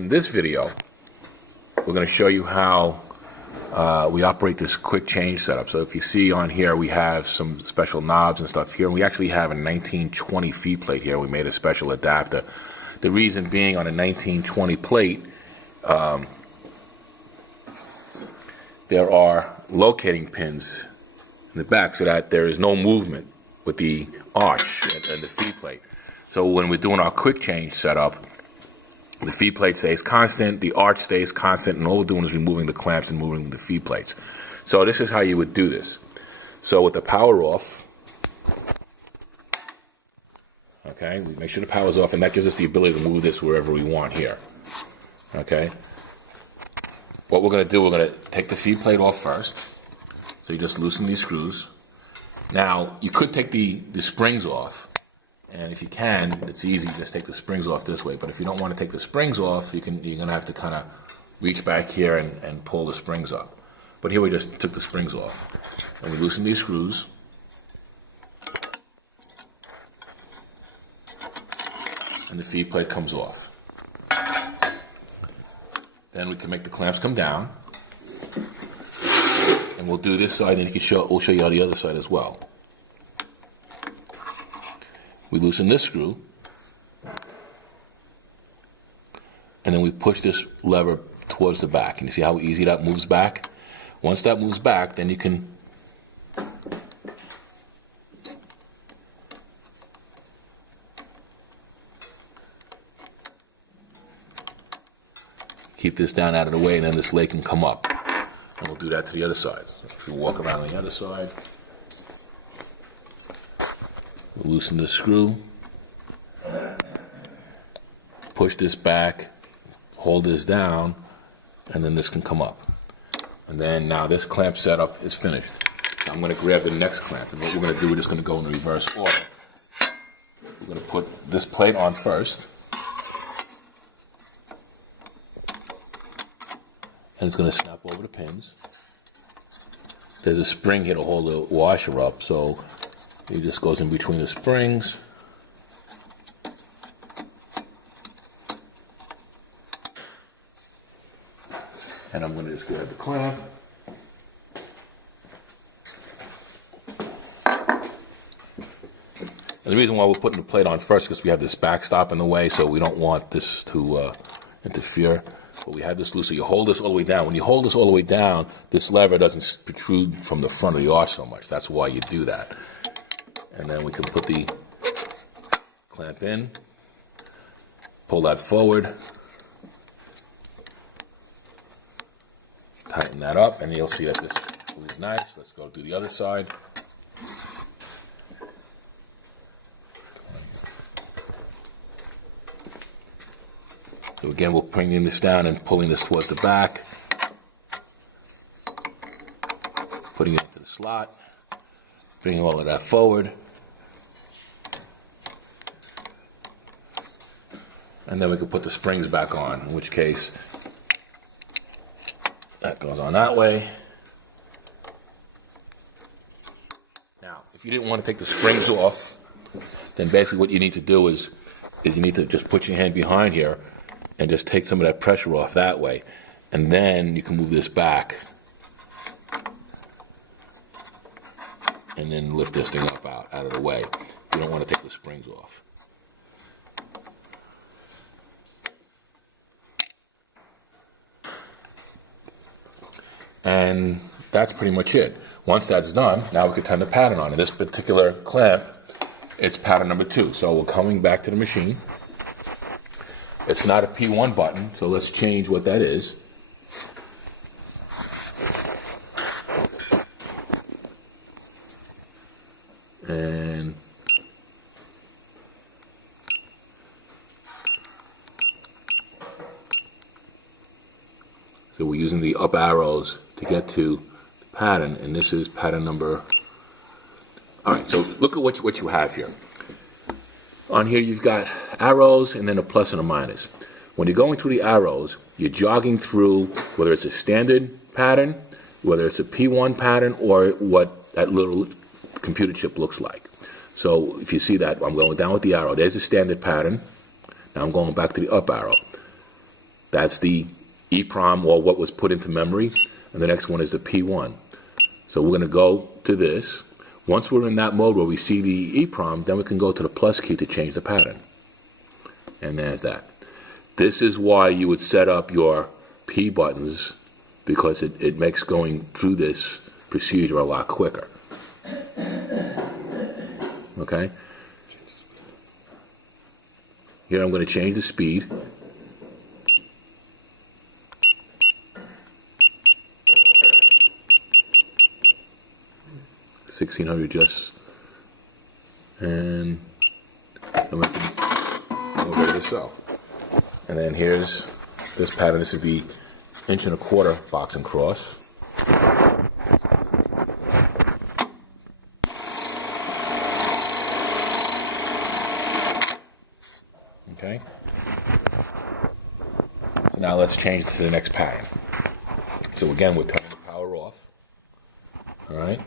In this video, we're going to show you how we operate this quick change setup. So if you see on here, we have some special knobs and stuff here. We actually have a 1920 feed plate here. We made a special adapter. The reason being, on a 1920 plate, there are locating pins in the back so that there is no movement with the arch and the feed plate. So when we're doing our quick change setup, the feed plate stays constant, the arch stays constant, and all we're doing is removing the clamps and moving the feed plates. So this is how you would do this. So with the power off, okay, we make sure the power's off, and that gives us the ability to move this wherever we want here. Okay. What we're going to do, we're going to take the feed plate off first. So you just loosen these screws. Now, you could take the springs off. And if you can, it's easy, just take the springs off this way. But if you don't want to take the springs off, you're going to have to kind of reach back here and pull the springs up. But here we just took the springs off. And we loosen these screws. And the feed plate comes off. Then we can make the clamps come down. And we'll do this side, and we'll show you on the other side as well. We loosen this screw, and then we push this lever towards the back. And you see how easy that moves back? Once that moves back, then you can keep this down out of the way, and then this leg can come up. And we'll do that to the other side. So if we walk around on the other side, we'll loosen the screw, push this back, hold this down, and then this can come up. And then now this clamp setup is finished. So I'm going to grab the next clamp, and what we're going to do, we're just going to go in the reverse order. We're going to put this plate on first, and it's going to snap over the pins. There's a spring here to hold the washer up, so it just goes in between the springs. And I'm going to just grab the clamp. And the reason why we're putting the plate on first is because we have this backstop in the way, so we don't want this to interfere. But we have this loose, so you hold this all the way down. When you hold this all the way down, this lever doesn't protrude from the front of the arch so much. That's why you do that. And then we can put the clamp in, pull that forward, tighten that up, and you'll see that this is nice. Let's go do the other side. So again, we're bringing this down and pulling this towards the back, putting it into the slot, bringing all of that forward. And then we can put the springs back on, in which case that goes on that way. Now, if you didn't want to take the springs off, then basically what you need to do is you need to just put your hand behind here and just take some of that pressure off that way. And then you can move this back and then lift this thing up out of the way. You don't want to take the springs off. And that's pretty much it. Once that's done, now we can turn the pattern on. In this particular clamp, it's pattern number 2. So we're coming back to the machine. It's not a P1 button, so let's change what that is. And so we're using the up arrows to get to the pattern, and this is pattern number. All right, so look at what you have here. On here you've got arrows and then a plus and a minus. When you're going through the arrows, you're jogging through whether it's a standard pattern, whether it's a P1 pattern, or what that little computer chip looks like. So if you see that, I'm going down with the arrow. There's a standard pattern. Now I'm going back to the up arrow. That's the EEPROM, or what was put into memory, and the next one is the P1. So we're going to go to this. Once we're in that mode where we see the EEPROM, then we can go to the plus key to change the pattern. And there's that. This is why you would set up your P buttons, because it makes going through this procedure a lot quicker. Okay? Here I'm going to change the speed. $1,600 just, and then we're ready to sew. And then here's this pattern. This is the 1 1/4 box and cross. Okay. So now let's change to the next pattern. So again, we're turning the power off. All right.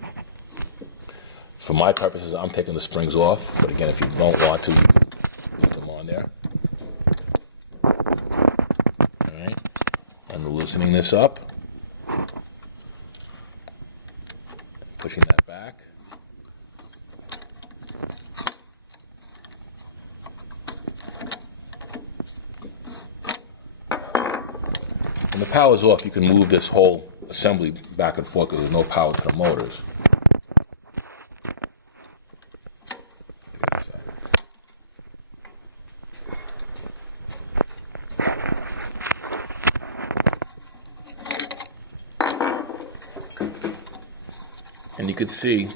For my purposes, I'm taking the springs off, but again, if you don't want to, you can leave them on there. All right, and we're loosening this up, pushing that back. When the power's off, you can move this whole assembly back and forth because there's no power to the motors. And you can see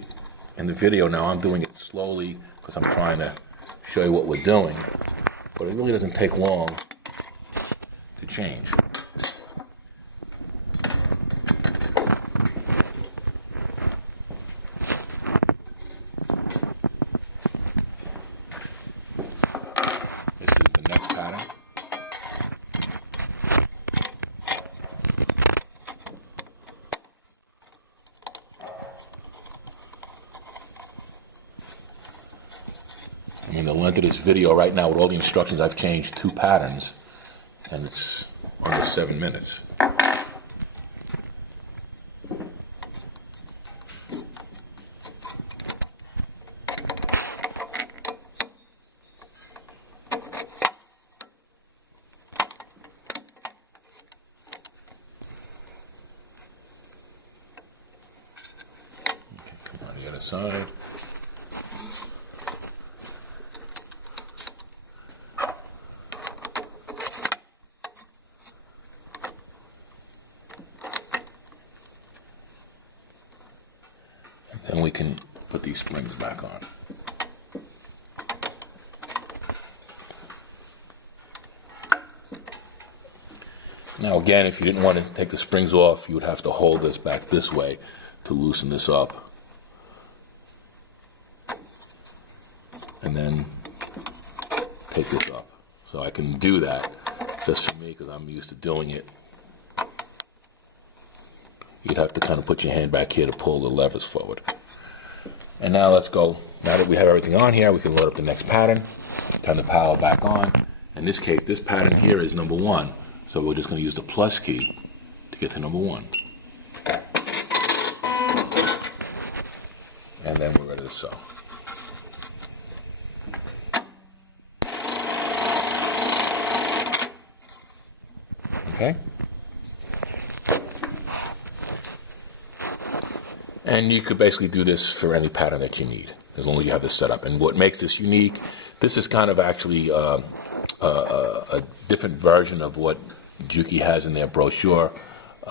in the video now, I'm doing it slowly because I'm trying to show you what we're doing, but it really doesn't take long to change. This is the next pattern. I mean, the length of this video right now, with all the instructions, I've changed 2 patterns, and it's under 7 minutes. Okay, come on the other side. Then we can put these springs back on. Now again, if you didn't want to take the springs off, you would have to hold this back this way to loosen this up. And then take this up. So I can do that just for me because I'm used to doing it. You'd have to kind of put your hand back here to pull the levers forward. And now let's go. Now that we have everything on here, we can load up the next pattern, turn the power back on. In this case, this pattern here is number 1. So we're just going to use the plus key to get to number 1. And then we're ready to sew. Okay? And you could basically do this for any pattern that you need, as long as you have this set up. And what makes this unique, this is kind of actually a different version of what Juki has in their brochure.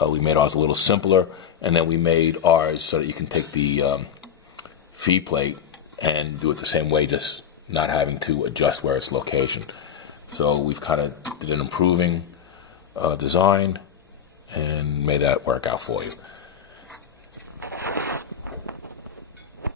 We made ours a little simpler, and then we made ours so that you can take the feed plate and do it the same way, just not having to adjust where its location. So we've kind of did an improving design and made that work out for you.